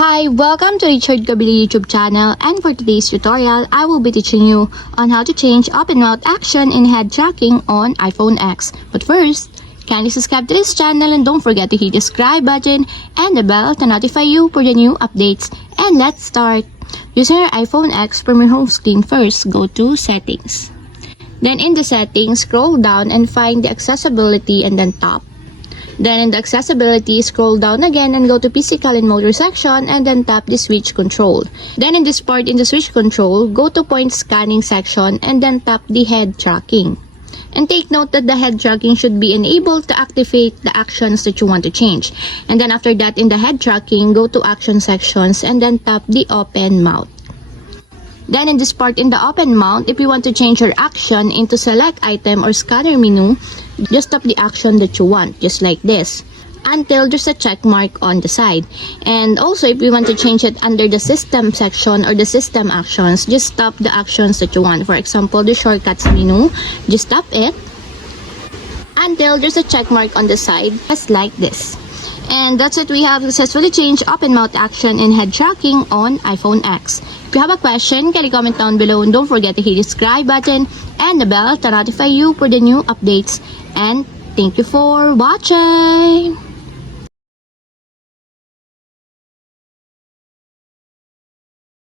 Hi, welcome to Richard Gabili YouTube channel, and for today's tutorial, I will be teaching you on how to change open mouth action in head tracking on iPhone X. But first, kindly subscribe to this channel and don't forget to hit the subscribe button and the bell to notify you for the new updates. And let's start. Using your iPhone X from your home screen, first go to Settings. Then in the settings, scroll down and find the accessibility and then tap. Then in the accessibility, scroll down again and go to physical and motor section and then tap the switch control. Then in this part in the switch control, go to point scanning section and then tap the head tracking. And take note that the head tracking should be enabled to activate the actions that you want to change. And then after that, in the head tracking, go to action sections and then tap the open mouth. Then in this part in the open mouth, if you want to change your action into select item or scanner menu, just tap the action that you want, just like this, until there's a check mark on the side. And also, if you want to change it under the system section or the system actions, just tap the actions that you want. For example, the shortcuts menu, just tap it until there's a check mark on the side, just like this. And that's it. We have successfully changed open mouth action in head tracking on iPhone X. If you have a question, can you comment down below, and don't forget to hit the subscribe button and the bell to notify you for the new updates. And thank you for watching.